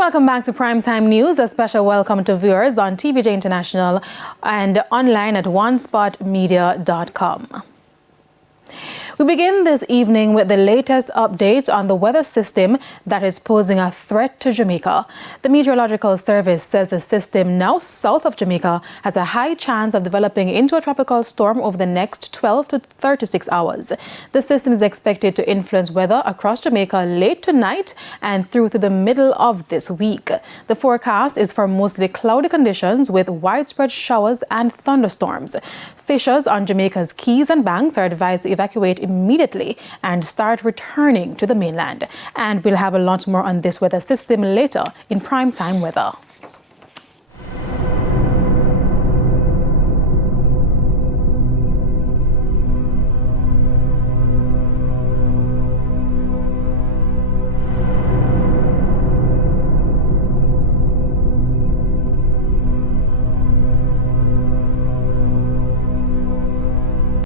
Welcome back to Primetime News. A special welcome to viewers on TVJ International and online at onespotmedia.com. We begin this evening with the latest update on the weather system that is posing a threat to Jamaica. The Meteorological Service says the system now south of Jamaica has a high chance of developing into a tropical storm over the next 12 to 36 hours. The system is expected to influence weather across Jamaica late tonight and through to the middle of this week. The forecast is for mostly cloudy conditions with widespread showers and thunderstorms. Fishers on Jamaica's Keys and Banks are advised to evacuate immediately and start returning to the mainland. And we'll have a lot more on this weather system later in Primetime Weather.